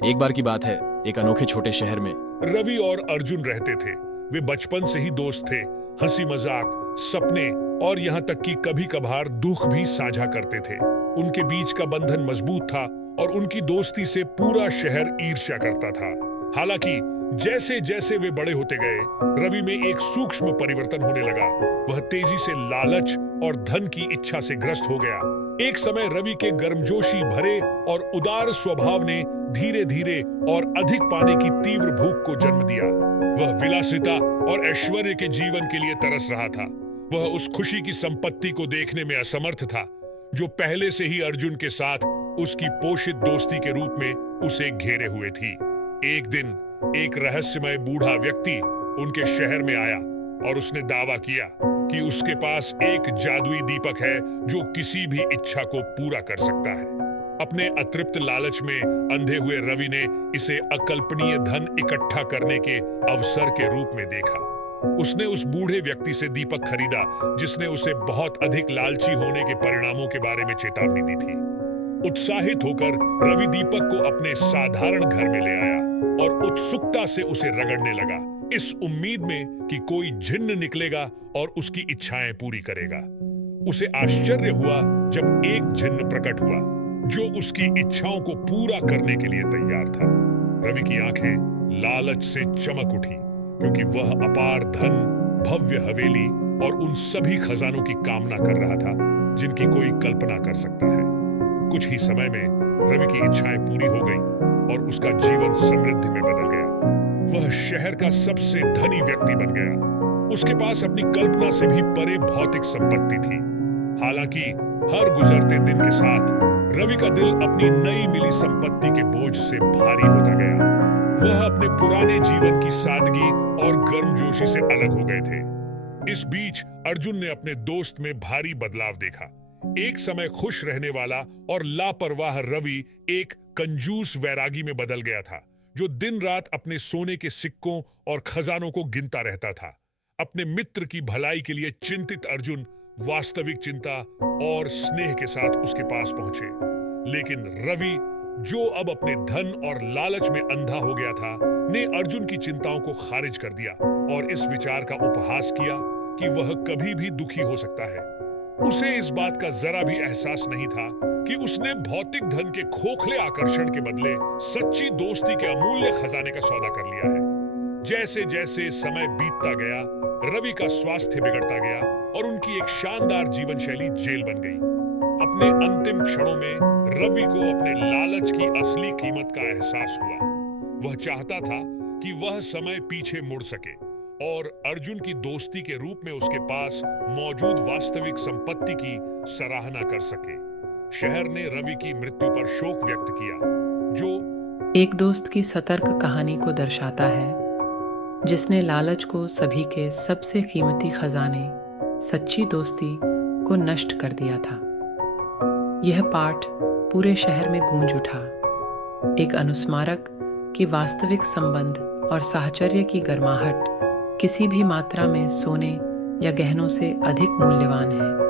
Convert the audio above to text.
एक बार की बात है, एक अनोखे छोटे शहर में रवि और अर्जुन रहते थे। वे बचपन से ही दोस्त थे। हंसी मजाक, सपने और यहाँ तक कि कभी कभार दुख भी साझा करते थे। उनके बीच का बंधन मजबूत था और उनकी दोस्ती से पूरा शहर ईर्ष्या करता था। हालांकि जैसे जैसे वे बड़े होते गए, रवि में एक सूक्ष्म परिवर्तन होने लगा। वह तेजी से लालच और धन की इच्छा से ग्रस्त हो गया। एक समय रवि के गर्मजोशी भरे और उदार स्वभाव ने धीरे धीरे और अधिक पाने की तीव्र भूख को जन्म दिया। वह विलासिता और ऐश्वर्य के जीवन के लिए तरस रहा था। वह उस खुशी की संपत्ति को देखने में असमर्थ था जो पहले से ही अर्जुन के साथ उसकी पोषित दोस्ती के रूप में उसे घेरे हुए थी। एक दिन एक रहस्यमय बूढ़ा व्यक्ति उनके शहर में आया और उसने दावा किया कि उसके पास एक जादुई दीपक है जो किसी भी इच्छा को पूरा कर सकता है। अपने अतृप्त लालच में अंधे हुए रवि ने इसे अकल्पनीय धन इकट्ठा करने के अवसर के रूप में देखा। उसने उस बूढ़े व्यक्ति से दीपक खरीदा जिसने उसे बहुत अधिक लालची होने के परिणामों के बारे में चेतावनी दी थी। उत्साहित होकर रवि दीपक को अपने साधारण घर में ले आया और उत्सुकता से उसे रगड़ने लगा, इस उम्मीद में कि कोई जिन्न निकलेगा और उसकी इच्छाएं पूरी करेगा। उसे आश्चर्य हुआ जब एक जिन्न प्रकट हुआ जो उसकी इच्छाओं को पूरा करने के लिए तैयार था। रवि की आंखें लालच से चमक उठी क्योंकि वह अपार धन, भव्य हवेली और उन सभी खजानों की कामना कर रहा था जिनकी कोई कल्पना कर सकता है। कुछ ही समय में रवि की इच्छाएं पूरी हो गईं और उसका जीवन समृद्धि में बदल गया। वह शहर का सबसे धनी व्यक्ति बन गया। उसके पास अपनी कल्पना से भी परे भौतिक संपत्ति थी। हालांकि हर गुजरते दिन के साथ रवि का दिल अपनी नई मिली संपत्ति के बोझ से भारी होता गया। वह अपने पुराने जीवन की सादगी और गर्मजोशी से अलग हो गए थे। इस बीच अर्जुन ने अपने दोस्त में भारी बदलाव देखा। एक समय खुश रहने वाला और लापरवाह रवि एक कंजूस वैरागी में बदल गया था जो दिन रात अपने सोने के सिक्कों और खजानों को गिनता रहता था। अपने मित्र की भलाई के लिए चिंतित अर्जुन वास्तविक चिंता और स्नेह के साथ उसके पास पहुंचे। लेकिन रवि, जो अब अपने धन और लालच में अंधा हो गया था, ने अर्जुन की चिंताओं को खारिज कर दिया और इस विचार का उपहास किया कि वह कभी भी दुखी हो सकता है। उसे इस बात का जरा भी एहसास नहीं था कि उसने भौतिक धन के खोखले आकर्षण के बदले सच्ची दोस्ती के अमूल्य खजाने का सौदा कर लिया है। जैसे जैसे समय बीतता गया, रवि का स्वास्थ्य बिगड़ता गया और उनकी एक शानदार जीवन शैली जेल बन गई। अपने अंतिम क्षणों में रवि को अपने लालच की असली कीमत का एहसास हुआ। वह चाहता था कि वह समय पीछे मुड़ सके और अर्जुन की दोस्ती के रूप में उसके पास मौजूद वास्तविक संपत्ति की सराहना कर सके। शहर ने रवि की मृत्यु पर शोक व्यक्त किया, जो एक दोस्त की सतर्क कहानी को दर्शाता है जिसने लालच को सभी के सबसे कीमती खजाने, सच्ची दोस्ती को नष्ट कर दिया था। यह पाठ पूरे शहर में गूंज उठा, एक अनुस्मारक कि वास्तविक संबंध और साहचर्य की गर्माहट किसी भी मात्रा में सोने या गहनों से अधिक मूल्यवान है।